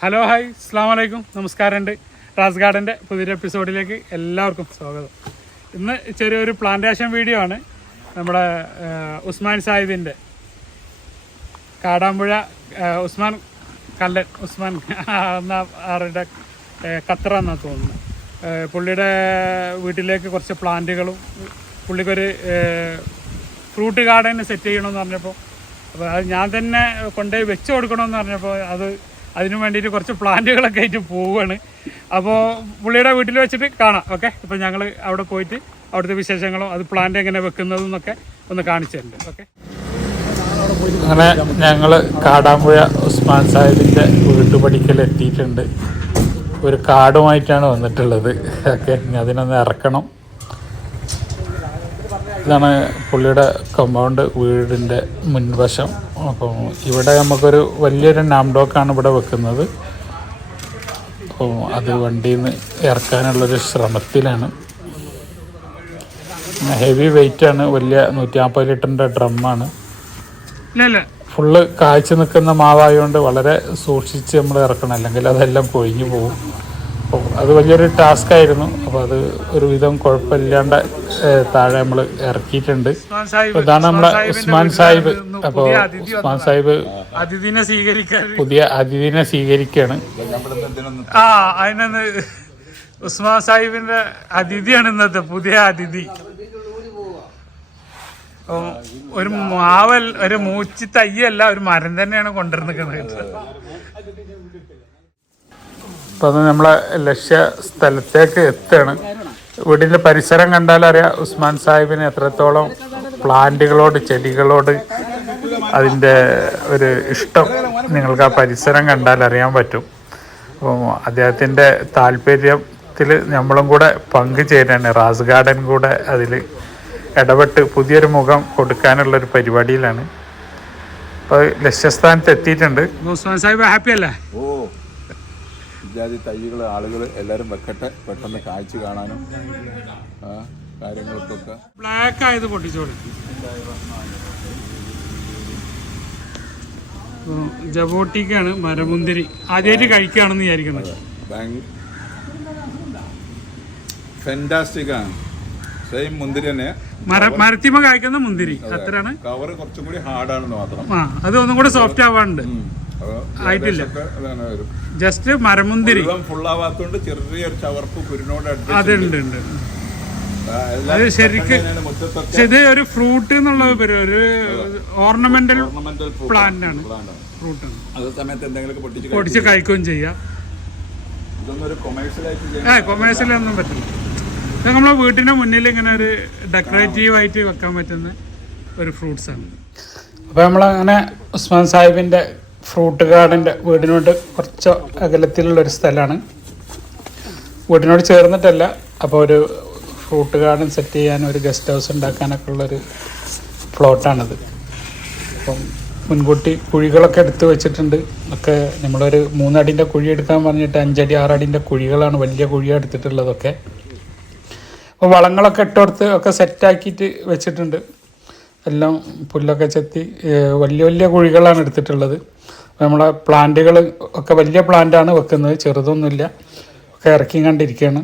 Hello hi അസ്സാം വലൈക്കും നമസ്കാരമുണ്ട് റാസ് ഗാർഡന്റെ പുതിയൊരു എപ്പിസോഡിലേക്ക് എല്ലാവർക്കും സ്വാഗതം. ഇന്ന് ചെറിയൊരു പ്ലാന്റേഷൻ വീഡിയോ ആണ്. നമ്മുടെ ഉസ്മാൻ സാഹിബിന്റെ കാടാമ്പുഴ ഉസ്മാൻ കല്ലൻ ഉസ്മാൻ എന്ന ആരുടെ ഖത്തറ എന്നാണ് തോന്നുന്നത് പുള്ളിയുടെ വീട്ടിലേക്ക് കുറച്ച് പ്ലാന്റുകളും പുള്ളിക്കൊരു ഫ്രൂട്ട് ഗാർഡൻ സെറ്റ് ചെയ്യണമെന്ന് പറഞ്ഞപ്പോൾ അപ്പോൾ അത് ഞാൻ തന്നെ കൊണ്ടുപോയി വെച്ച് കൊടുക്കണമെന്ന് പറഞ്ഞപ്പോൾ അത് അതിനു വേണ്ടിയിട്ട് കുറച്ച് പ്ലാന്റുകളൊക്കെ ആയിട്ട് പോവുകയാണ് അപ്പോൾ പുള്ളിയുടെ വീട്ടിൽ വെച്ചിട്ട് കാണാം ഓക്കെ? ഇപ്പോൾ ഞങ്ങൾ അവിടെ പോയിട്ട് അവിടുത്തെ വിശേഷങ്ങളും അത് പ്ലാന്റ് എങ്ങനെ വെക്കുന്നതും ഒക്കെ ഒന്ന് കാണിച്ചു തരുന്നുണ്ട് ഓക്കെ? അങ്ങനെ ഞങ്ങൾ കാടാമ്പുഴ ഉസ്മാൻ സാഹിബിന്റെ വീട്ടുപടിക്കൽ എത്തിയിട്ടുണ്ട്. ഒരു കാർഡുമായിട്ടാണ് വന്നിട്ടുള്ളത് ഓക്കെ? അതിനൊന്ന് ഇറക്കണം. ഇതാണ് പുള്ളിയുടെ കമ്പൗണ്ട് വീടിന്റെ മുൻവശം. അപ്പോൾ ഇവിടെ നമുക്കൊരു വലിയൊരു നാംഡോക്കാണ് ഇവിടെ വെക്കുന്നത്. അപ്പോൾ അത് വണ്ടിയിൽ നിന്ന് ഇറക്കാനുള്ളൊരു ശ്രമത്തിലാണ്. ഹെവി വെയിറ്റാണ് വലിയ നൂറ്റി നാൽപ്പത് ലിറ്ററിന്റെ ഡ്രമ്മാണ് ഫുള്ള് കാഴ്ച നിൽക്കുന്ന മാവായതുകൊണ്ട് വളരെ സൂക്ഷിച്ച് നമ്മൾ ഇറക്കണം. അല്ലെങ്കിൽ അതെല്ലാം പൊഴിഞ്ഞു പോകും. അപ്പോൾ അത് വലിയൊരു ടാസ്ക് ആയിരുന്നു. അപ്പോൾ അത് ഒരുവിധം കുഴപ്പമില്ലാണ്ട് താഴെ നമ്മൾ ഇറക്കിയിട്ടുണ്ട്. ഇതാണ് നമ്മുടെ ഉസ്മാൻ സാഹിബ്. അപ്പോൾ ഉസ്മാൻ സാഹിബ് അതിഥിനെ സ്വീകരിക്കാൻ. പുതിയ അതിഥിനെ സ്വീകരിക്കുകയാണ് ആ അതിനൊന്ന് ഉസ്മാൻ സാഹിബിന്റെ അതിഥിയാണ് ഇന്നത്തെ പുതിയ അതിഥി. ഒരു മാവൽ ഒരു മൂച്ചി തയ്യല്ല ഒരു മരം തന്നെയാണ് കൊണ്ടുവന്നിരിക്കുന്നത് അപ്പോൾ അത് നമ്മളെ ലക്ഷ്യ സ്ഥലത്തേക്ക് എത്തുകയാണ് വീടിന്റെ പരിസരം കണ്ടാലറിയാം ഉസ്മാൻ സാഹിബിന് എത്രത്തോളം പ്ലാന്റുകളോട് ചെടികളോട് അതിന്റെ ഒരു ഇഷ്ടം നിങ്ങൾക്ക് ആ പരിസരം കണ്ടാൽ അറിയാൻ പറ്റും. അപ്പോൾ അദ്ദേഹത്തിന്റെ താല്പര്യത്തിൽ നമ്മളും കൂടെ പങ്കുചേരാണ് റാസ് ഗാർഡൻ കൂടെ അതിൽ ഇടപെട്ട് പുതിയൊരു മുഖം കൊടുക്കാനുള്ള ഒരു പരിപാടിയിലാണ്. അപ്പോൾ ലക്ഷ്യസ്ഥാനത്ത് എത്തിയിട്ടുണ്ട്. ഉസ്മാൻ സാഹിബ് ഹാപ്പി അല്ലേ? ഓ ഇത്യാദി തൈകൾ ആളുകൾ എല്ലാവരും വെക്കട്ടെ. പെട്ടെന്ന് കാഴ്ച കാണാനും കാര്യങ്ങൾക്കൊക്കെ. ബ്ലാക്ക് ആയത് പൊട്ടിച്ചോളി. ജബോട്ടിക്കാണ് മരമുന്തിരി. ആദ്യമായിട്ട് കഴിക്കുകയാണെന്ന് വിചാരിക്കുന്നത് ബാങ്ക് ഫെന്റാസ്റ്റിക് ആണ്. സെയിം മുന്തിരി തന്നെ. മര മരത്തിമ കായ്ക്കുന്ന മുന്തിരി. അത്രയാണ്. കവർ കുറച്ചും കൂടി ഹാർഡാണെന്ന് മാത്രം. ആ അത് ഒന്നും കൂടെ സോഫ്റ്റ്. അപ്പൊ ആയിട്ടില്ല. ജസ്റ്റ് മരമുന്തിരി. ഫുള്ളാവാത്തോണ്ട് ചെറിയൊരു ചവർപ്പ് കുരുനോട് അതുണ്ട് ഉണ്ട് അത് ശരിക്ക് ഇത് ഒരു ഫ്രൂട്ട് എന്നുള്ള ഒരു ഒരു ഓർണമെന്റൽ പ്ലാന്റ് ആണ്. ഫ്രൂട്ട് ആണ്. അതേ സമയത്ത് പൊട്ടിച്ച് പൊടിച്ച് കഴിക്കുകയും ചെയ്യാം. ഒന്നും ഏ കൊമേഴ്സ്യലൊന്നും പറ്റില്ല. ഇത് നമ്മളെ വീട്ടിന്റെ മുന്നിൽ ഇങ്ങനെ ഒരു ഡെക്കറേറ്റീവ് ആയിട്ട് വെക്കാൻ പറ്റുന്ന ഒരു ഫ്രൂട്ട്സ് ആണ്. അപ്പോൾ നമ്മളങ്ങനെ ഉസ്മാൻ സാഹിബിന്റെ ഫ്രൂട്ട് ഗാർഡന്റെ വീടിനോട് കുറച്ച് അകലത്തിലുള്ള ഒരു സ്ഥലമാണ്. വീടിനോട് ചേർന്നിട്ടല്ല അപ്പോൾ ഒരു ഫ്രൂട്ട് ഗാർഡൻ സെറ്റ് ചെയ്യാൻ ഒരു ഗസ്റ്റ് ഹൗസ് ഉണ്ടാക്കാനൊക്കെ ഉള്ളൊരു പ്ലോട്ടാണിത്. അപ്പം മുൻകൂട്ടി കുഴികളൊക്കെ എടുത്ത് വെച്ചിട്ടുണ്ട്. ഒക്കെ നമ്മളൊരു മൂന്നടിന്റെ കുഴി എടുക്കാൻ പറഞ്ഞിട്ട് അഞ്ചടി ആറടിന്റെ കുഴികളാണ് വലിയ കുഴിയാണ് എടുത്തിട്ടുള്ളതൊക്കെ. അപ്പോൾ വളങ്ങളൊക്കെ ഇട്ടുകൊടുത്ത് ഒക്കെ സെറ്റാക്കിയിട്ട് വെച്ചിട്ടുണ്ട്. എല്ലാം പുല്ലൊക്കെ ചെത്തി വലിയ വലിയ കുഴികളാണ് എടുത്തിട്ടുള്ളത്. നമ്മളെ പ്ലാന്റുകൾ ഒക്കെ വലിയ പ്ലാന്റാണ് വെക്കുന്നത് ചെറുതൊന്നുമില്ല. ഒക്കെ ഇറക്കി കണ്ടിരിക്കുകയാണ്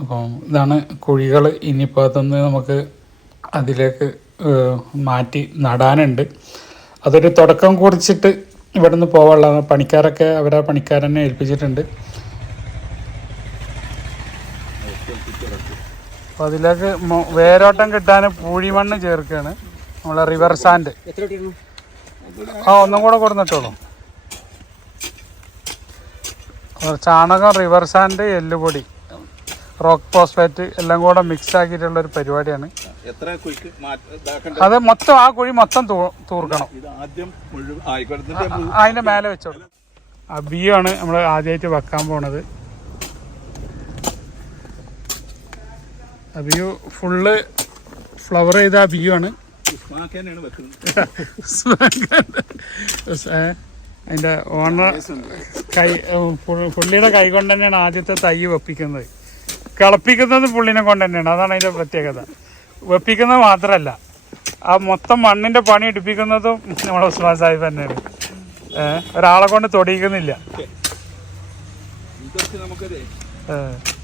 അപ്പോൾ ഇതാണ് കുഴികൾ. ഇനിയിപ്പോൾ അതൊന്ന് നമുക്ക് അതിലേക്ക് മാറ്റി നടാനുണ്ട്. അതൊരു തുടക്കം കുറിച്ചിട്ട് ഇവിടെ നിന്ന് പോകാനുള്ളതാണ് പണിക്കാരൊക്കെ അവരെ പണിക്കാരനെ ഏൽപ്പിച്ചിട്ടുണ്ട്. അപ്പോൾ അതിലേക്ക് വേരോട്ടം കിട്ടാൻ പൂഴിമണ്ണ് ചേർക്കുകയാണ് നമ്മളെ റിവർ സാൻഡ് ആ ഒന്നും കൂടെ കൊടുന്നിട്ടോളൂ. ചാണകം റിവർ സാൻഡ് എല്ലുപൊടി റോക്ക് ഫോസ്ഫേറ്റ് എല്ലാം കൂടെ മിക്സ് ആക്കിയിട്ടുള്ള ഒരു പരിപാടിയാണ്. അത് മൊത്തം ആ കുഴി മൊത്തം തൂർക്കണം. അതിന്റെ മേലെ വെച്ചോളൂ. അബിയാണ് ബിയാണ് നമ്മൾ ആദ്യമായിട്ട് വെക്കാൻ പോണത്. ആ ബിയു ഫുള്ള് ഫ്ലവർ ചെയ്ത അബിയോ ബിയു ആണ്. അതിന്റെ ഓണർ കൈ പുള്ളിയുടെ കൈ കൊണ്ട് തന്നെയാണ് ആദ്യത്തെ തൈ വെപ്പിക്കുന്നത്. കിളപ്പിക്കുന്നത് പുള്ളിനെ കൊണ്ട് തന്നെയാണ്. അതാണ് അതിന്റെ പ്രത്യേകത. വെപ്പിക്കുന്നത് മാത്രമല്ല ആ മൊത്തം മണ്ണിന്റെ പണി എടുപ്പിക്കുന്നതും നമ്മുടെ ഉസ്മാൻ സാഹിബ് തന്നെയാണ്. ഒരാളെ കൊണ്ട് തൊടിയിക്കുന്നില്ല. ഇതൊക്കെ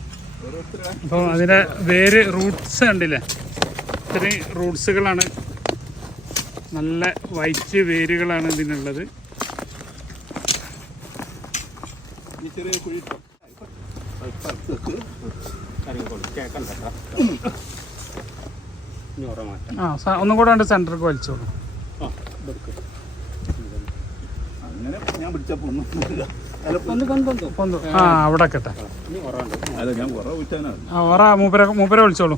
നമുക്കൊരു ഏ. ഓരോരുത്തരുടെ അപ്പം അതിന്റെ വേര് റൂട്ട്സ് കണ്ടില്ലേ ഇത്രയും റൂട്ട്സുകളാണ് നല്ല വൈറ്റ് വേരുകളാണ് ഇതിനുള്ളത് ചെറിയ കുഴി. ആ ഒന്നും കൂടെ ഉണ്ട് സെന്റർക്ക് വലിച്ചോളൂ അങ്ങനെ ഞാൻ പിടിച്ചപ്പോ ഒന്നും. ആ അവിടെ കെട്ടെ. അല്ല ഞാൻ കുറേ വിറ്റാനാണ് ആ ഒറ മൂപ്പരെ മൂപ്പരെ വിളിച്ചോളൂ.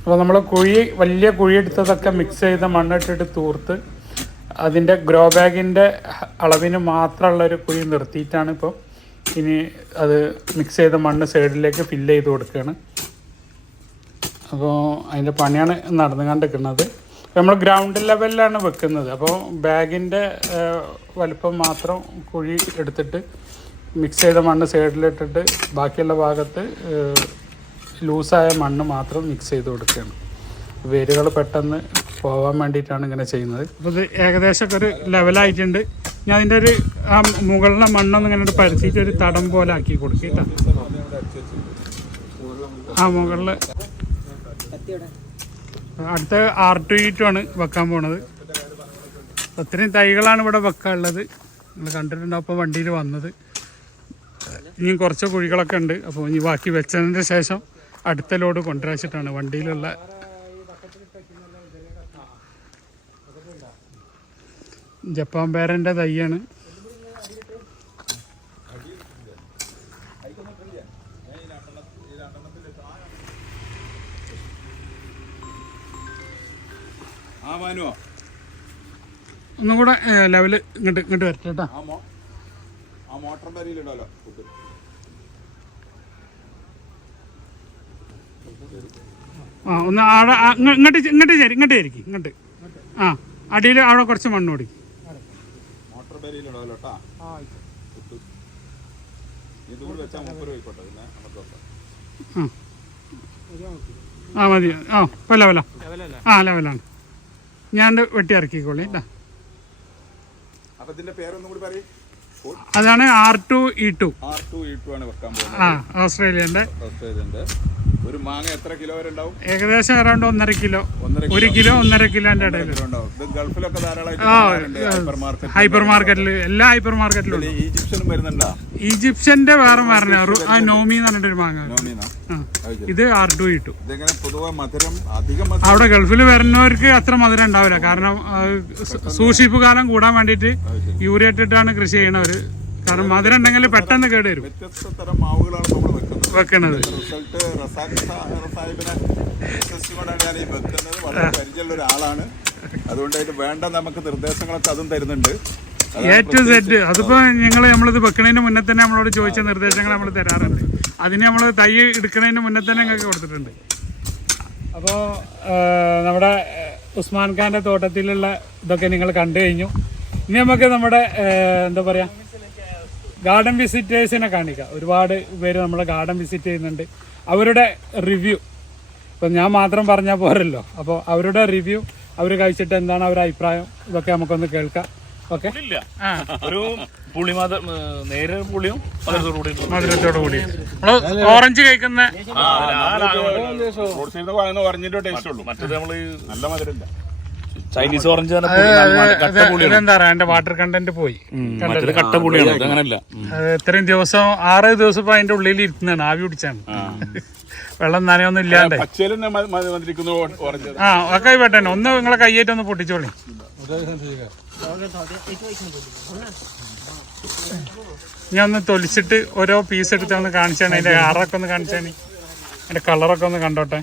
അപ്പോൾ നമ്മൾ കുഴി വലിയ കുഴി എടുത്തതൊക്കെ മിക്സ് ചെയ്ത മണ്ണിട്ടിട്ട് തൂർത്ത് അതിന്റെ ഗ്രോ ബാഗിന്റെ അളവിന് മാത്രമുള്ള ഒരു കുഴി നിർത്തിയിട്ടാണ് ഇപ്പോൾ ഇനി അത് മിക്സ് ചെയ്ത മണ്ണ് സൈഡിലേക്ക് ഫില്ല് ചെയ്ത് കൊടുക്കുകയാണ്. അപ്പോൾ അതിന്റെ പണിയാണ് നടന്നുകൊണ്ടിരിക്കുന്നത്. നമ്മൾ ഗ്രൗണ്ട് ലെവലിലാണ് വെക്കുന്നത്. അപ്പോൾ ബാഗിന്റെ വലിപ്പം മാത്രം കുഴി എടുത്തിട്ട് മിക്സ് ചെയ്ത മണ്ണ് സൈഡിലിട്ടിട്ട് ബാക്കിയുള്ള ഭാഗത്ത് ലൂസായ മണ്ണ് മാത്രം മിക്സ് ചെയ്ത് കൊടുക്കുകയാണ്. വേരുകൾ പെട്ടെന്ന് പോകാൻ വേണ്ടിയിട്ടാണ് ഇങ്ങനെ ചെയ്യുന്നത്. അപ്പോൾ ഇത് ഏകദേശമൊക്കെ ഒരു ലെവലായിട്ടുണ്ട് ഞാൻ അതിന്റെ ഒരു ആ മുകളിലെ മണ്ണൊന്നും ഇങ്ങനെ പരത്തിയിട്ട് ഒരു തടം പോലെ ആക്കി കൊടുക്കിട്ടാ. ആ മുകളിൽ അടുത്ത ആർ ടു ആണ് വെക്കാൻ പോണത്. ഒത്തിരി തൈകളാണ് ഇവിടെ വെക്കാനുള്ളത്. നിങ്ങൾ കണ്ടിട്ടുണ്ടാവും അപ്പോൾ വണ്ടിയിൽ വന്നത്. ഇനിയും കുറച്ച് കുഴികളൊക്കെ ഉണ്ട്. അപ്പോൾ ഇനി ബാക്കി വെച്ചതിന്റെ ശേഷം അടുത്ത ലോഡ് കൊണ്ടുവച്ചിട്ടാണ് വണ്ടിയിലുള്ള ജപ്പാൻ പേരന്റെ തയ്യാണ് ഒന്നും കൂടെ ലെവൽ ഇങ്ങോട്ട് ഇങ്ങോട്ട് വരട്ടെ കേട്ടോ. ആ ഒന്ന് ആടെ ഇങ്ങോട്ട് ഇങ്ങോട്ട് ചേരി ഇങ്ങോട്ട് ചേരിക്കും ഇങ്ങോട്ട്. ആ അടിയിൽ അവിടെ കുറച്ച് മണ്ണ് കൊടുക്കും കേട്ടാ വെച്ചാൽ മുപ്പത് പിന്നെ നമുക്ക് വെക്കാം. ആ മതി. ആ വല്ല വല്ല ആ ലെവലാണ്. ഞാൻ വെട്ടി ഇറക്കിക്കോളി കേട്ടോ. അപ്പൊ ഇതിന്റെ പേരൊന്നും കൂടി പറയും. അതാണ് R two E two R two E two ആണ് വെക്കാൻ പോകുന്നത്. ആ ഓസ്ട്രേലിയന്റെ ഓസ്ട്രേലിയന്റെ ഒരു മാങ്ങ എത്ര കിലോ വരെ ഉണ്ടാവും? ഏകദേശം അറൗണ്ട് ഒന്നര കിലോ. ഒരു കിലോ ഒന്നര കിലോന്റെ ഇടയിൽ. ഗൾഫിലൊക്കെ ധാരാളമായിട്ട് ഹൈപ്പർ മാർക്കറ്റ് മാർക്കറ്റിൽ എല്ലാ ഹൈപ്പർ മാർക്കറ്റിലും ഈജിപ്ഷ്യനും വരുന്നുണ്ടോ? ഈജിപ്ഷ്യന്റെ വേറെ മരണ ആ നോമി എന്ന് പറഞ്ഞിട്ടൊരു മാങ്ങ. നോമീന ആ ഇത് ആർ ടു ഇട്ടു അവിടെ ഗൾഫിൽ വരുന്നവർക്ക് അത്ര മധുരം ഉണ്ടാവില്ല. കാരണം സൂക്ഷിപ്പ് കാലം കൂടാൻ വേണ്ടിയിട്ട് യൂറിയ ഇട്ടിട്ടാണ് കൃഷി ചെയ്യണവര് കാരണം മധുരം ഉണ്ടെങ്കിൽ പെട്ടെന്ന് കേട് വരും വ്യത്യസ്ത തരം മാവുകളാണ് നമ്മൾ വെക്കുന്നത്. വെക്കണത്. റിസൾട്ട് റസാഖ് സാഹിബിനെ വിശ്വസിച്ചുകൊണ്ടാണ് ഞാൻ ഈ വെക്കുന്നത്. വളരെ പരിചയമുള്ള ഒരാളാണ്. അതുകൊണ്ട് അതിന് വേണ്ട നമുക്ക് നിർദ്ദേശങ്ങളൊക്കെ അതും തരുന്നുണ്ട്. എ ടു സെഡ് അതിപ്പോ ഞങ്ങൾ നമ്മളിത് വെക്കണതിന് മുന്നേ തന്നെ നമ്മളോട് ചോദിച്ച നിർദ്ദേശങ്ങൾ നമ്മൾ തരാറുണ്ട്. അതിന് നമ്മൾ തൈ എടുക്കണതിന് മുന്നേ തന്നെ ഞങ്ങൾക്ക് കൊടുത്തിട്ടുണ്ട്. അപ്പോൾ നമ്മുടെ ഉസ്മാൻ ഖാന്റെ തോട്ടത്തിലുള്ള ഇതൊക്കെ നിങ്ങൾ കണ്ടു കഴിഞ്ഞു. ഇനി നമുക്ക് നമ്മുടെ എന്താ പറയാ ഗാർഡൻ വിസിറ്റേഴ്സിനെ കാണിക്കാം. ഒരുപാട് പേര് നമ്മൾ ഗാർഡൻ വിസിറ്റ് ചെയ്യുന്നുണ്ട്. അവരുടെ റിവ്യൂ ഇപ്പം ഞാൻ മാത്രം പറഞ്ഞാൽ പോരല്ലോ. അപ്പോൾ അവരുടെ റിവ്യൂ അവർ കഴിച്ചിട്ട് എന്താണ് അവരുടെ അഭിപ്രായം ഇതൊക്കെ നമുക്കൊന്ന് കേൾക്കാം. ഓക്കെ ഇല്ല ഒരു പുളി നേരെ പുളിയും മധുരത്തോടു കൂടി. നമ്മൾ ഓറഞ്ച് കഴിക്കുന്ന റോഡ് സൈഡിൽ നിന്ന് പറഞ്ഞിട്ട് ടേസ്റ്റ് ഉള്ളൂ. മറ്റേത് നമ്മൾ നല്ല മധുരമില്ല. ചൈനീസ് ഓറഞ്ച് പറയാ? എന്റെ വാട്ടർ കണ്ടന്റ് പോയി. അങ്ങനല്ല ഇത്രയും ദിവസം ആറ് ദിവസം ഇപ്പൊ അതിന്റെ ഉള്ളിൽ ഇരുത്തുന്നതാണ്. ആവി പിടിച്ചാണ്. വെള്ളം നനയൊന്നും ഇല്ലാണ്ട്. ആ ഒക്കെ ആയിട്ടെ ഒന്ന് നിങ്ങളെ കയ്യേറ്റ് ഒന്ന് പൊട്ടിച്ചോളി. ഞാൻ ഒന്ന് തൊലിച്ചിട്ട് ഓരോ പീസ് എടുത്ത് ഒന്ന് കാണിച്ചാണ്. അതിന്റെ ആറൊക്കെ ഒന്ന് കാണിച്ചാണ്. അതിന്റെ കളറൊക്കെ ഒന്ന് കണ്ടോട്ടെ.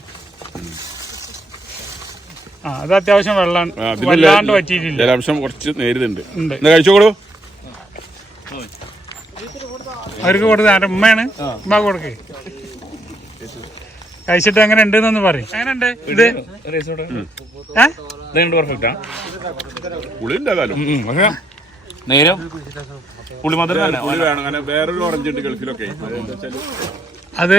അത് അത്യാവശ്യം വെള്ളം വല്ലാണ്ട് പറ്റിയിട്ടില്ല ജലാംശം കുറച്ച് നേരിടുന്നുണ്ട്. എന്നാ കഴിച്ചോളൂ അവർക്ക് കൊടുത്ത് ആരുടെ? ഉമ്മയാണ്? ഉമ്മ കൊടുക്കേ. കഴിച്ചിട്ട് എങ്ങനെ ഉണ്ട് എന്നൊന്ന് പറയും അങ്ങനെ ഉണ്ട് ഇത് പുളി നേരെ? പുളി വേണം. വേറൊരു ഓറഞ്ച് ഉണ്ട് ഗൾഫിലൊക്കെ. അത്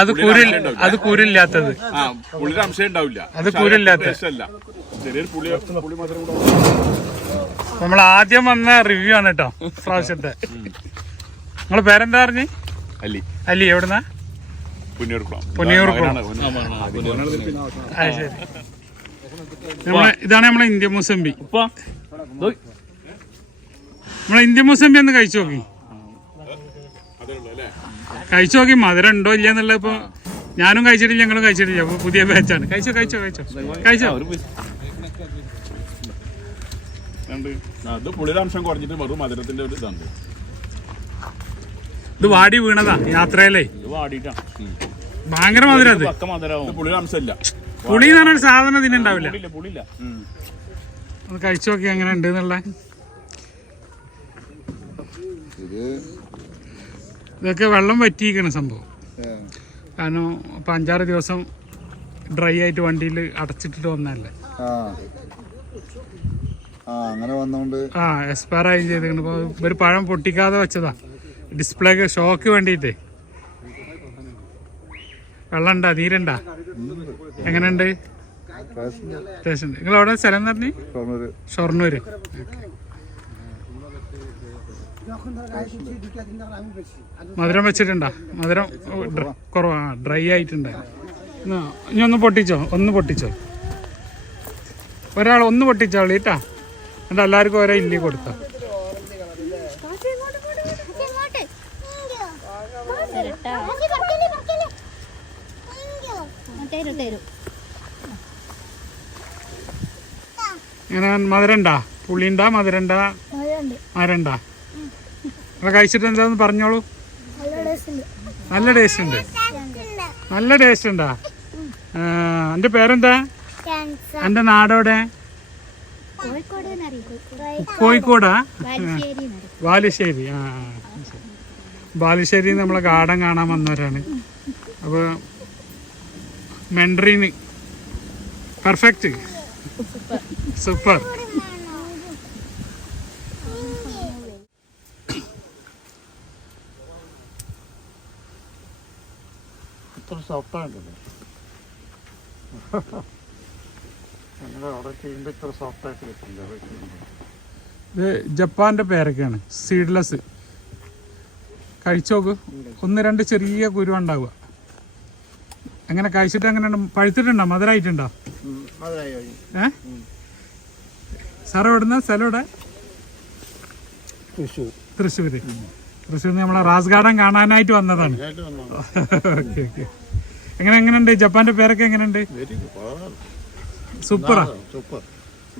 അത് കുരിൽ അത് കുരില്ലാത്തത് ആ പുളിയുടെ അംശം ഉണ്ടാവില്ല. അത് കുരില്ലാത്ത ചെറിയൊരു പുളി പുളി മാത്രം കൂടെ നമ്മൾ ആദ്യം വന്ന റിവ്യൂ ആണ് കേട്ടോ പ്രാവശ്യത്തെ നിങ്ങളെ പേരെന്താ പറഞ്ഞു? അല്ലി അല്ലി എവിടുന്നാ? പുന്നൂർക്കുളം പൊന്നിയൂർക്കുളം അത് ശരി. നമ്മളെ ഇതാണ് നമ്മളെ ഇന്ത്യ ദോയ്. നമ്മളെ ഇന്ത്യ മുസംബി ഒന്ന് കഴിച്ചു നോക്കി. കഴിച്ചു നോക്കി മധുരം ഉണ്ടോ ഇല്ല എന്നുള്ളത് ഇപ്പൊ ഞാനും കഴിച്ചിട്ടില്ല ഞങ്ങളും കഴിച്ചിട്ടില്ല. അപ്പൊ പുതിയ ബാച്ചാണ് കഴിച്ചോ കഴിച്ചോ കഴിച്ചോ. കഴിച്ചോ. ഒരു piece. അത് പുളിയുടെ അംശം കുറഞ്ഞിട്ട് വെറും മധുരത്തിന്റെ ഒരു ഇതാണ് ഇത് വാടി വീണതാ യാത്രയിലേ. ഇത് വാടിയിട്ടാ. ഭയങ്കര മധുരം അത്. പുളി എന്ന് പറഞ്ഞൊരു സാധനം ഇതിനുണ്ടാവില്ല പുളിയില്ല പുളിയില്ല. ഒന്ന് കഴിച്ചു നോക്കി എങ്ങനെ ഉണ്ട് എന്നുള്ള. ഇത് ഇതൊക്കെ വെള്ളം വറ്റിയിരിക്കണ സംഭവം. കാരണം ഇപ്പം അഞ്ചാറ് ദിവസം ഡ്രൈ ആയിട്ട് വണ്ടിയിൽ അടച്ചിട്ടിട്ട് വന്നല്ലേ ആ. ആ അങ്ങനെ വന്നോണ്ട്. ആ എക്സ്പയർ ആയി ചെയ്തിരിക്കണം. ഒരു പഴം പൊട്ടിക്കാതെ വെച്ചതാ. ഡിസ്പ്ലേക്ക് ഷോക്ക് വേണ്ടിയിട്ടേ. വെള്ളം ഉണ്ടാ. നീരുണ്ടാ എങ്ങനെയുണ്ട് സ്റ്റേഷൻ നിങ്ങൾ എവിടെ സ്ഥലം തന്നെ ഷൊർണൂര്. ഷൊർണൂര്. മധുരം വെച്ചിട്ടുണ്ടോ? മധുരം കുറവാ. ഡ്രൈ ആയിട്ടുണ്ട്? ഇനി ഒന്ന് പൊട്ടിച്ചോ? ഒന്ന് പൊട്ടിച്ചോ? ഒരാൾ ഒന്ന് പൊട്ടിച്ചോ കേട്ടാ എന്നിട്ട് എല്ലാവർക്കും ഓരോ ഇല്ലി കൊടുത്ത. ഇങ്ങനെ മധുരണ്ടാ? പുളിണ്ടാ? മധുരണ്ടാ. മരണ്ടാ? നിങ്ങൾ കഴിച്ചിട്ട് എന്താന്ന് പറഞ്ഞോളൂ. നല്ല ടേസ്റ്റ് ഉണ്ട്. നല്ല ടേസ്റ്റ് ഉണ്ടാ? എന്റെ പേരെന്താ? എന്റെ നാടോടെ കോഴിക്കോട്? ബാലുശ്ശേരി ആ ആ, ശരി. ബാലുശ്ശേരി നമ്മളെ ഗാർഡൻ കാണാൻ വന്നവരാണ്. അപ്പോൾ മെൻഡ്രീന് പെർഫെക്റ്റ് സൂപ്പർ ഇത്ര സോഫ്റ്റായിട്ടുണ്ടല്ലോ അങ്ങനെ അവിടെ ചെയ്യുമ്പോൾ ഇത്ര സോഫ്റ്റായിട്ട് കിട്ടില്ല ഇത് ജപ്പാന്റെ പേരൊക്കെയാണ് സീഡ്ലെസ് കഴിച്ചോക്ക്. ഒന്ന് രണ്ട് ചെറിയ കുരു ഉണ്ടാവുക. എങ്ങനെ കഴിച്ചിട്ട് അങ്ങനെ പഴുത്തിട്ടുണ്ടോ? മധുരമായിട്ടുണ്ടോ മതിയായി ഏ? സാർ എവിടുന്ന? സ്ഥലം ഇവിടെ തൃശ്ശൂർ. തൃശ്ശൂര്. തൃശ്ശൂർ നമ്മളെ റാസ് ഗാർഡൻ കാണാനായിട്ട് വന്നതാണ്. ഓക്കെ ഓക്കെ എങ്ങനെ എങ്ങനെയുണ്ട്? ജപ്പാന്റെ പേരൊക്കെ എങ്ങനെയുണ്ട്? സൂപ്പറാ. സൂപ്പർ.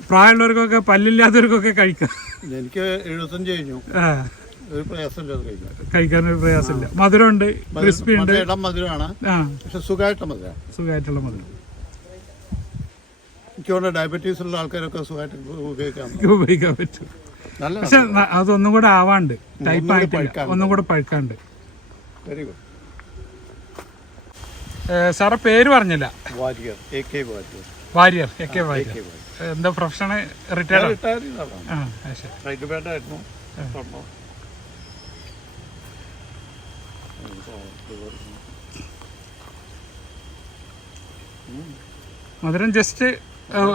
പ്രായമുള്ളവർക്കൊക്കെ പല്ലില്ലാത്തവർക്കൊക്കെ കഴിക്കാം. എനിക്ക് എഴുപത്തഞ്ച് കഴിഞ്ഞു. ഒരു പ്രയാസമില്ല മധുരം കഴിക്കാൻ ഒരു പ്രയാസമില്ല. മധുരമുണ്ട് ക്രിസ്പി ഉണ്ട്. മധുരം മധുരമാണ്. പക്ഷെ മധുരം. സുഖമായിട്ടുള്ള മധുരം. തോന്നുന്നു ഡയബറ്റീസ് ഉള്ള ആൾക്കാരൊക്കെ സുഖമായിട്ട് ഉപയോഗിക്കാം ഉപയോഗിക്കാൻ പറ്റും. പക്ഷെ അതൊന്നും കൂടെ ആവാണ്ട്. ടൈപ്പ് ആയിട്ട് ആയിട്ടില്ല. ഒന്നും കൂടെ പഴുക്കാണ്ട്. വെരി ഗുഡ് സാറെ പേര് പറഞ്ഞില്ല. Warrier A K Warrier. Warrier A K Warrier. എന്താ പ്രൊഫഷൻ റിട്ടയർഡ് സ്വർണം. മധുരം ജസ്റ്റ്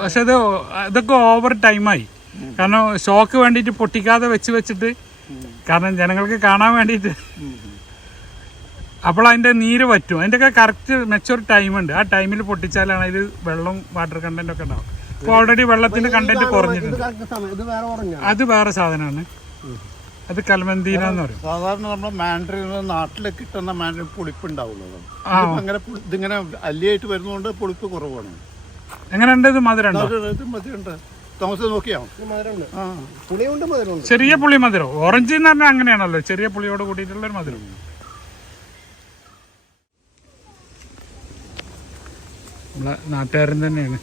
പക്ഷെ അത് ഇതൊക്കെ ഓവർ ടൈമായി കാരണം ഷോക്ക് വേണ്ടിയിട്ട് പൊട്ടിക്കാതെ വെച്ച് വെച്ചിട്ട് കാരണം ജനങ്ങൾക്ക് കാണാൻ വേണ്ടിയിട്ട് അപ്പോൾ അതിന്റെ നീര് പറ്റും അതിന്റെയൊക്കെ കറക്റ്റ് മെച്ചൂർ ടൈമുണ്ട് ഉണ്ട്. ആ ടൈമിൽ പൊട്ടിച്ചാലാണ് അതിൽ വെള്ളം വാട്ടർ കണ്ടന്റ് ഒക്കെ ഉണ്ടാവും അപ്പോൾ ഓൾറെഡി വെള്ളത്തിന്റെ കണ്ടന്റ് കുറഞ്ഞിട്ടുണ്ട്. അത് വേറെ സാധനമാണ്. അത് കൽമന്ദീന എന്ന് പറയും. സാധാരണ നമ്മുടെ മാൻഡറിൻ നാട്ടിൽ കിട്ടുന്ന മാൻഡറിൻ പുളിപ്പ് ഉണ്ടാവുള്ളൂ. അങ്ങനെ പുളി- ഇതിങ്ങനെ അല്ലിയായിട്ട് വരുന്നതുകൊണ്ട് പുളിപ്പ് കുറവാണ്. എങ്ങനെയുണ്ട് ഇത് മധുരം മതിയുണ്ട് തോമസ് നോക്കിയാ? ചെറിയ പുളി മധുരം. ഓറഞ്ച് എന്ന് പറഞ്ഞാൽ അങ്ങനെയാണല്ലോ. ചെറിയ പുളിയോട് കൂടിയിട്ടുള്ള ഒരു മധുരം. നമ്മളെ നാട്ടുകാരൻ തന്നെയാണ്.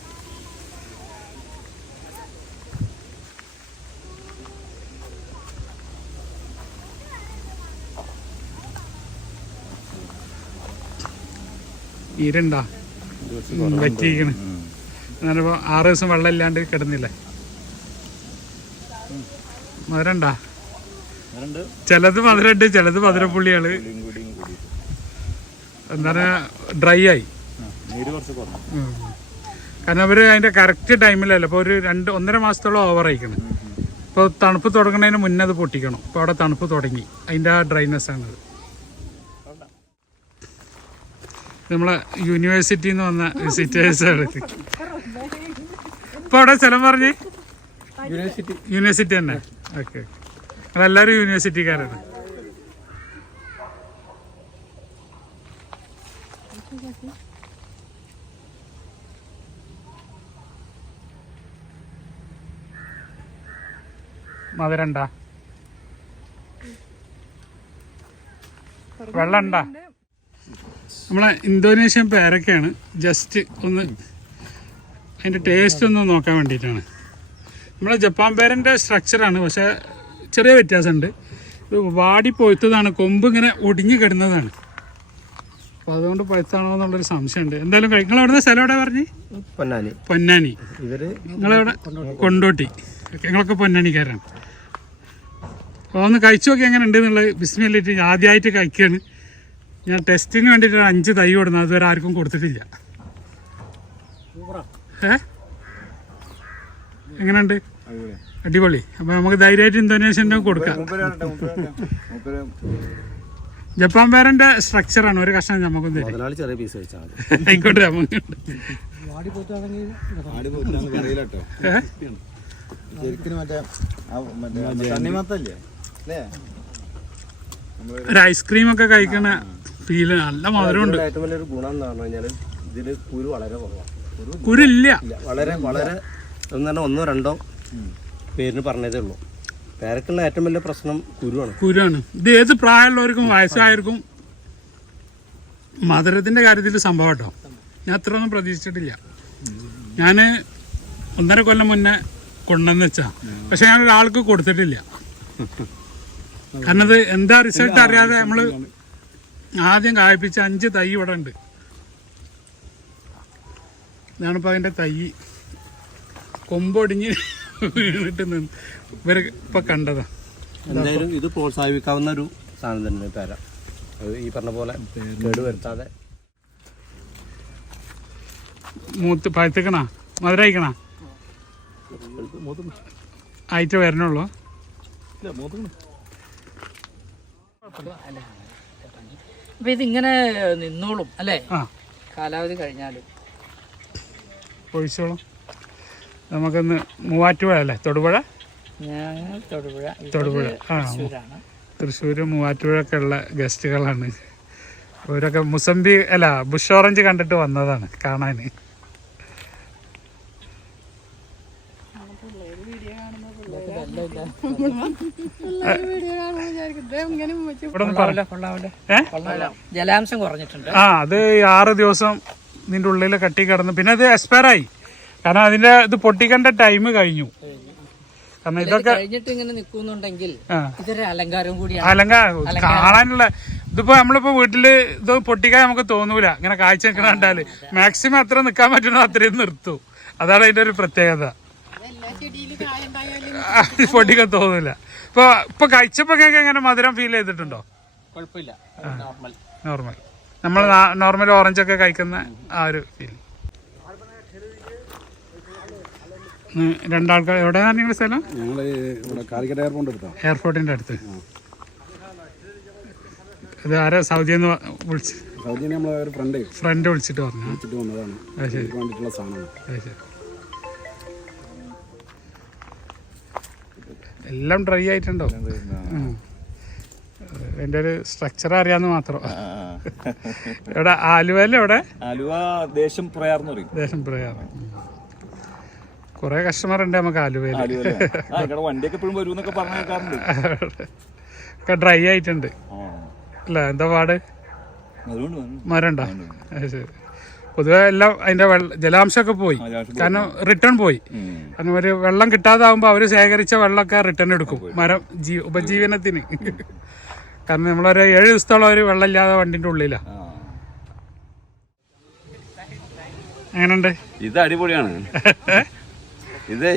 ഈരണ്ടാ? വെച്ചിരിക്കണ് ഞാനിപ്പോ ആറ് ദിവസം വെള്ളം ഇല്ലാണ്ട് കിടന്നില്ലേ? മധുരണ്ടാ? ചിലത് മധുരമുണ്ട് ചിലത് മധുരപ്പുള്ളികൾ എന്താ ഡ്രൈ ആയി. നീര് കുറച്ച് കുറഞ്ഞു. കാരണം അവർ അതിന്റെ കറക്റ്റ് ടൈമിലല്ല ഇപ്പോൾ ഒരു രണ്ട് ഒന്നര മാസത്തോളം ഓവർ അയക്കണം ഇപ്പോൾ തണുപ്പ് തുടങ്ങുന്നതിന് മുന്നേ അത് പൊട്ടിക്കണം. ഇപ്പോൾ അവിടെ തണുപ്പ് തുടങ്ങി. അതിന്റെ ആ ഡ്രൈനെസ് ആണത്. നമ്മളെ യൂണിവേഴ്സിറ്റിന്ന് നിന്ന് വന്ന വിസിറ്റേഴ്സ് ആണ് ഇപ്പോൾ അവിടെ സ്ഥലം പറഞ്ഞേ? യൂണിവേഴ്സിറ്റി യൂണിവേഴ്സിറ്റി തന്നെ. ഓക്കെ അതെല്ലാവരും യൂണിവേഴ്സിറ്റിക്കാരാണ് മധുരണ്ട. വെള്ളണ്ട. നമ്മളെ ഇന്തോനേഷ്യൻ പേരക്കയാണ്. ജസ്റ്റ് ഒന്ന് അതിന്റെ ടേസ്റ്റ് ഒന്ന് നോക്കാൻ വേണ്ടിയിട്ടാണ്. നമ്മളെ ജപ്പാൻ പേരന്റെ സ്ട്രക്ചറാണ് പക്ഷേ ചെറിയ വ്യത്യാസമുണ്ട്. ഇത് വാടി പൊഴുത്തതാണ് കൊമ്പ് ഇങ്ങനെ ഒടിഞ്ഞു കിടന്നതാണ്. അപ്പോൾ അതുകൊണ്ട് പഴുത്താണോ എന്നുള്ളൊരു സംശയമുണ്ട്. എന്തായാലും നിങ്ങൾ അവിടുന്ന് സ്ഥലം എവിടെ പറഞ്ഞ്? പൊന്നാനി. പൊന്നാനി. ഇവർ നിങ്ങളെവിടെ കൊണ്ടോട്ടി. ഞങ്ങളൊക്കെ പൊന്നാനിക്കാരാണ് അപ്പോൾ ഒന്ന് കഴിച്ചു നോക്കി എങ്ങനെ ഉണ്ട് എന്നുള്ളത് ബിസ്മില്ലിട്ട് ആദ്യമായിട്ട് കഴിക്കുകയാണ് ഞാൻ ടെസ്റ്റിന് വേണ്ടിയിട്ട് ഒരു അഞ്ച് തൈ കൊടുക്കുന്നത് അതുവരെ ആർക്കും കൊടുത്തിട്ടില്ല. ഏ? എങ്ങനെയുണ്ട്? അടിപൊളി. അപ്പോൾ നമുക്ക് ധൈര്യമായിട്ട് ഇന്തോനേഷ്യന്റെ കൊടുക്കാം. ജപ്പാൻ പേരന്റെ സ്ട്രക്ചറാണ് ഒരു കഷ്ണം നമുക്ക് ചെറിയ പീസ് ആയിക്കോട്ടെ നമുക്ക് ശരിക്കും മറ്റേ ആ മറ്റേ തണ്ണിമത്തല്ലേ അല്ലേ? ഒരു ഐസ്ക്രീം ഒക്കെ കഴിക്കണ ഫീൽ നല്ല മധുരമുണ്ട്. ഏറ്റവും വലിയൊരു ഗുണം എന്ന് പറഞ്ഞു കഴിഞ്ഞാൽ ഇതിൽ കുരു വളരെ കുറവാണ് കുരു കുരില്ല. ഇല്ല. വളരെ വളരെ എന്ന് പറഞ്ഞാൽ ഒന്നോ രണ്ടോ പേരിന് പറഞ്ഞതേ ഉള്ളൂ. പേരക്കുള്ള ഏറ്റവും വലിയ പ്രശ്നം കുരുവാണ്. കുരുവാണ്. ഇത് ഏത് പ്രായമുള്ളവർക്കും വയസ്സായവർക്കും മധുരത്തിന്റെ കാര്യത്തിൽ സംഭവം കേട്ടോ. ഞാൻ അത്ര ഒന്നും പ്രതീക്ഷിച്ചിട്ടില്ല ഞാൻ ഒന്നര കൊല്ലം മുന്നേ കൊണ്ടുവന്ന് വെച്ചാ. പക്ഷെ ഞാൻ ഒരാൾക്ക് കൊടുത്തിട്ടില്ല. കാരണം അത് എന്താ റിസൾട്ട് അറിയാതെ നമ്മൾ ആദ്യം കായ്പിച്ച അഞ്ച് തൈ ഇവിടെ ഉണ്ട്. ഇതാണിപ്പോൾ അതിന്റെ തൈ. കൊമ്പൊടിഞ്ഞ് വീണിട്ട് നിന്ന്. ഇവർ ഇപ്പൊ കണ്ടതാ. എന്തായാലും ഇത് പ്രോത്സാഹിപ്പിക്കാവുന്ന ഒരു സാധനം തന്നെ പേര അത് ഈ പറഞ്ഞ പോലെ കേട് വരുത്താതെ. മൂത്ത് പഴുത്തിക്കണ? മധുരയിക്കണ? ആയിട്ട് വരണുള്ളൂ. അപ്പൊ ഇതിങ്ങനെ നിന്നോളും അല്ലേ? കാലാവധി കഴിഞ്ഞാലും. ഒഴിച്ചോളും. നമുക്കൊന്ന് മൂവാറ്റുപുഴ അല്ലേ? തൊടുപുഴ? ഞങ്ങൾ തൊടുപുഴ. തൊടുപുഴ. ആ തൃശ്ശൂർ മൂവാറ്റുപുഴയൊക്കെ ഉള്ള ഗസ്റ്റുകളാണ്. അവരൊക്കെ മുസംബി അല്ല ബുഷ് ഓറഞ്ച് കണ്ടിട്ട് വന്നതാണ് കാണാൻ ഇവിടെ ഒന്ന് പറ കൊള്ളാവില്ല കൊള്ളാവില്ല ഏ? കൊള്ളാവില്ല ജലാംശം കുറഞ്ഞിട്ടുണ്ട്. ആ അത് ആറ് ദിവസം നിന്റെ ഉള്ളിൽ കട്ടി കിടന്നു പിന്നെ അത് എക്സ്പയർ ആയി. കാരണം അതിന്റെ ഇത് പൊട്ടിക്കേണ്ട ടൈം കഴിഞ്ഞു. കാരണം ഇതൊക്കെ കഴിഞ്ഞിട്ട് ഇങ്ങനെ നിൽക്കുന്നുണ്ടെങ്കിൽ ഇതൊരു അലങ്കാരം കൂടിയാണ്. അലങ്കാര. കാണാനുള്ള ഇതിപ്പോ നമ്മളിപ്പോ വീട്ടിൽ ഇത് പൊട്ടിക്കാൻ നമുക്ക് തോന്നൂല. ഇങ്ങനെ കാഴ്ച നിൽക്കണ കണ്ടാൽ. മാക്സിമം അത്ര നിൽക്കാൻ പറ്റണോ അത്രയും നിർത്തും. അതാണ് അതിന്റെ ഒരു പ്രത്യേകത. പൊട്ടിക്കാൻ തോന്നൂല. ഇപ്പൊ ഇപ്പൊ കഴിച്ചപ്പോ കേക്ക് എങ്ങനെ മധുരം ഫീൽ ചെയ്തിട്ടുണ്ടോ? കുഴപ്പമില്ല നോർമൽ നോർമൽ നമ്മൾ നോർമൽ ഓറഞ്ച് ഒക്കെ കഴിക്കുന്ന ആ ഒരു ഫീൽ രണ്ടാൾക്കാർ എവിടെയാണ് നിങ്ങളുടെ സ്ഥലം? ഞങ്ങൾ ഇവിടെ കാലിക്കറ്റ് എയർപോർട്ട് എടുത്താ എയർപോർട്ടിന്റെ അടുത്ത്. ഇത് ആരാ? സൗദി എന്ന് വിളിച്ച് നമ്മളെ ഒരു ഫ്രണ്ട് ഫ്രണ്ട് വിളിച്ചിട്ട് പറഞ്ഞു. വെച്ചിട്ട് വന്നതാണ്. അത് ശരി. വേണ്ടിയിട്ടുള്ള സാധനമാണ്. അത് ശരി. എല്ലാം ഡ്രൈ ആയിട്ടുണ്ടോ? എന്റെ എന്റെ ഒരു സ്ട്രക്ചർ അറിയാന്ന് മാത്രം. എവിടെ? ആലുവല്ലേ എവിടെ? ആലുവ ദേശം പ്രയാർന്ന് പറയും. ദേശം പ്രയാർ. കുറെ കസ്റ്റമർ ഉണ്ട് നമുക്ക് ആലുവയിൽ ആലുവ അല്ലേ? വണ്ടിയൊക്കെ എപ്പോഴും വരും എന്നൊക്കെ പറഞ്ഞു ഒക്കെ ഡ്രൈ ആയിട്ടുണ്ട്. അല്ല? എന്താ പാട്. മരണ്ടോ ശരി. പൊതുവെ എല്ലാം അതിന്റെ വെള്ള ജലാംശമൊക്കെ പോയി. കാരണം റിട്ടേൺ പോയി. കാരണം ഒരു വെള്ളം കിട്ടാതാവുമ്പോൾ അവർ ശേഖരിച്ച വെള്ളമൊക്കെ റിട്ടേൺ എടുക്കും. മരം ജീ ഉപജീവനത്തിന്. കാരണം നമ്മളൊരു ഏഴ് ദിവസത്തോളം ഒരു വെള്ളമില്ലാതെ വണ്ടിന്റെ ഉള്ളിലാണ്. എങ്ങനെയുണ്ട്? ഇത് അടിപൊളിയാണ്. ഇതേ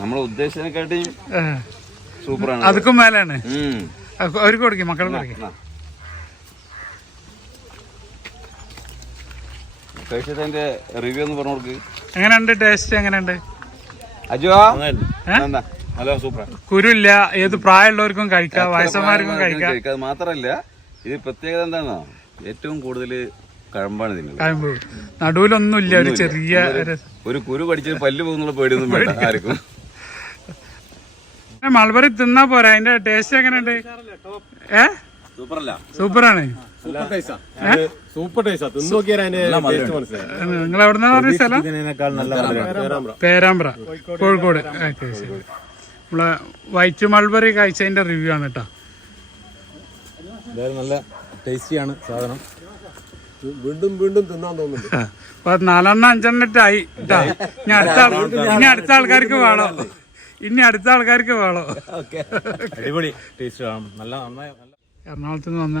നമ്മളെ നമ്മൾ ഏ, സൂപ്പറാണ്. അതുക്കും മേലാണ്. അവർക്ക് കൊടുക്കും മക്കൾക്ക് കൊടുക്കും. ആ. കഴിച്ചതിന്റെ റിവ്യൂ ഒന്ന് പറഞ്ഞു കൊടുക്ക്. എങ്ങനെയുണ്ട് ടേസ്റ്റ് എങ്ങനെയുണ്ട്? അജോ നല്ല സൂപ്പർ കുരുല്ല ഏത് പ്രായമുള്ളവർക്കും കഴിക്കാം വയസ്സന്മാർക്കും കഴിക്കാം. കഴിക്കാം. അത് മാത്രല്ല ഇത് പ്രത്യേകത എന്താണെന്നോ ഏറ്റവും കൂടുതൽ കഴമ്പാണ് ഇതിനുള്ളത് കായമ്പ് നടുവിലൊന്നുമില്ല ഒരു ചെറിയ ഒരു ഒരു കുരു പഠിച്ച പല്ല് പോകുന്നുള്ള പേടിയൊന്നും വേണ്ട ആർക്കും. മൾബറി തിന്നാ പോരാ അതിന്റെ ടേസ്റ്റ് എങ്ങനെയുണ്ട്? ഏ? സൂപ്പറല്ല സൂപ്പറാണ്. സൂപ്പർ നിങ്ങൾ എവിടെന്നാ പറഞ്ഞ സ്ഥലം? പേരാമ്പ്ര. കോഴിക്കോട്. നമ്മളെ വൈറ്റ് മൾബറി കഴിച്ചതിന്റെ റിവ്യൂ ആണ് കേട്ടോ. നല്ല നല്ല ടേസ്റ്റിയാണ് സാധനം. വീണ്ടും വീണ്ടും തിന്നാൻ തോന്നുന്നു നാലെണ്ണം അഞ്ചെണ്ണിട്ടായി ഇനി അടുത്ത ഇനി അടുത്ത ആൾക്കാർക്ക് വേണോ? ഇനി അടുത്ത ആൾക്കാർക്ക് വേണോ? അടിപൊളി. ടേസ്റ്റ് നല്ല നന്നായി എറണാകുളത്ത് നിന്ന് വന്ന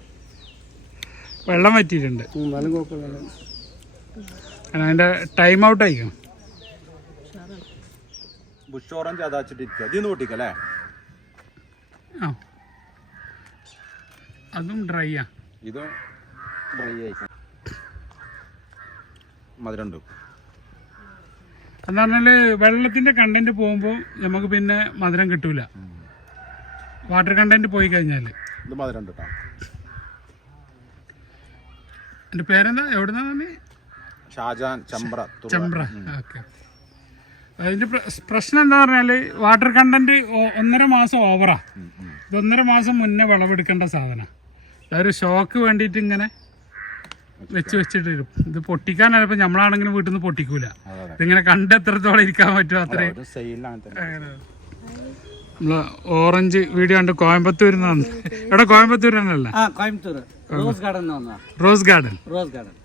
വെള്ളം വറ്റിയിട്ടുണ്ട്. കാരണം അതിന്റെ ടൈം ഔട്ട് ആയിരിക്കും ബുഷ് ഓറഞ്ച് അതാച്ചിട്ടിരിക്കുക ഇതിന്ന് പൊട്ടിക്കല്ലേ ആ. അതും ഡ്രൈ ആ. ഇത് ഡ്രൈ മധുരമുണ്ട്? എന്ന് പറഞ്ഞാൽ വെള്ളത്തിന്റെ കണ്ടന്റ് പോകുമ്പോൾ നമുക്ക് പിന്നെ മധുരം കിട്ടൂല. വാട്ടർ കണ്ടന്റ് പോയി കഴിഞ്ഞാൽ. ഇത് മധുരമുണ്ട് കേട്ടോ എന്റെ പേരെന്താ? എവിടെന്നാ തന്നെ ഷാജാൻ ചമ്പ്ര ചമ്പ്ര. ഓക്കെ. അതിന്റെ പ്രശ്നം എന്താ പറഞ്ഞാൽ വാട്ടർ കണ്ടന്റ് ഒന്നര മാസം ഓവറാ. ഇത് ഒന്നര മാസം മുന്നേ വിളവെടുക്കേണ്ട സാധനം. ഒരു ഷോക്ക് വേണ്ടിയിട്ട് ഇങ്ങനെ വെച്ച് വെച്ചിട്ട് ഇത് പൊട്ടിക്കാനല്ല ഇപ്പൊ നമ്മളാണെങ്കിലും വീട്ടിൽ നിന്ന് പൊട്ടിക്കൂല. ഇതിങ്ങനെ കണ്ട് എത്രത്തോളം ഇരിക്കാൻ പറ്റുമോ അത്രയും. നമ്മൾ ഓറഞ്ച് വീഡിയോ കണ്ട് കോയമ്പത്തൂരിൽ നിന്ന് എവിടെ ആ Coimbatore rose garden rose garden rose garden.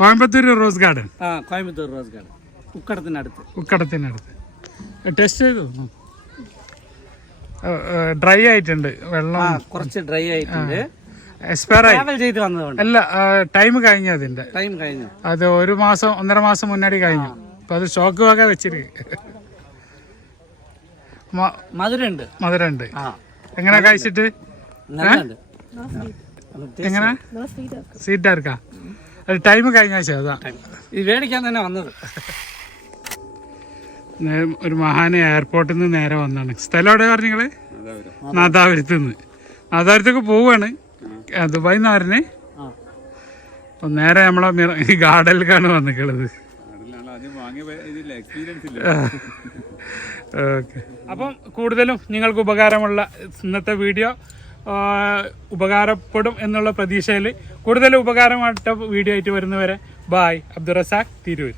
Coimbatore rose garden ആ. കോയമ്പത്തൂർ റോസ് ഗാർഡൻ ഉക്കടത്തിനടുത്ത്. ഉക്കടത്തിനടുത്ത്. ടെസ്റ്റ് ചെയ്തു? ഡ്രൈ ആയിട്ടുണ്ട്. വെള്ളം കുറച്ച് ഡ്രൈ ആയിട്ടുണ്ട്. എക്സ്പയർ ആയി. അല്ല ടൈം കഴിഞ്ഞു അതിന്റെ. ടൈം കഴിഞ്ഞു. അത് ഒരു മാസം ഒന്നര മാസം മുന്നാടി കഴിഞ്ഞു. അപ്പൊ അത് ഷോക്ക് വക വെച്ചിരി മധുരണ്ട്. മധുരണ്ട്. എങ്ങനെ കഴിച്ചിട്ട്? എങ്ങനെ? സീറ്റാ ഇറക്കാ അത് ടൈം കഴിഞ്ഞ ശേഷം അതാ. ഇത് മേടിക്കാൻ തന്നെ വന്നത്. ഒരു മഹാന എയർപോർട്ടിൽ നിന്ന് നേരെ വന്നാണ് സ്ഥലം എവിടെ പറഞ്ഞു നിങ്ങൾ? നാദാപുരത്ത്. നിന്ന് നാദാപുരത്തേക്ക് പോവാണ്. ദുബായിൽ നിന്ന് പറഞ്ഞ് അപ്പൊ നേരെ നമ്മളെ മിറ- ഗാർഡനിലേക്കാണ് വന്നിട്ടുള്ളത് ഓക്കെ. അപ്പം കൂടുതലും നിങ്ങൾക്ക് ഉപകാരമുള്ള ഇന്നത്തെ വീഡിയോ ഉപകാരപ്പെടും എന്നുള്ള പ്രതീക്ഷയിൽ കൂടുതൽ ഉപകാരമായിട്ട വീഡിയോ ആയിട്ട് വരുന്നവരെ ബായ് അബ്ദുറസാഖ് തിരൂർ.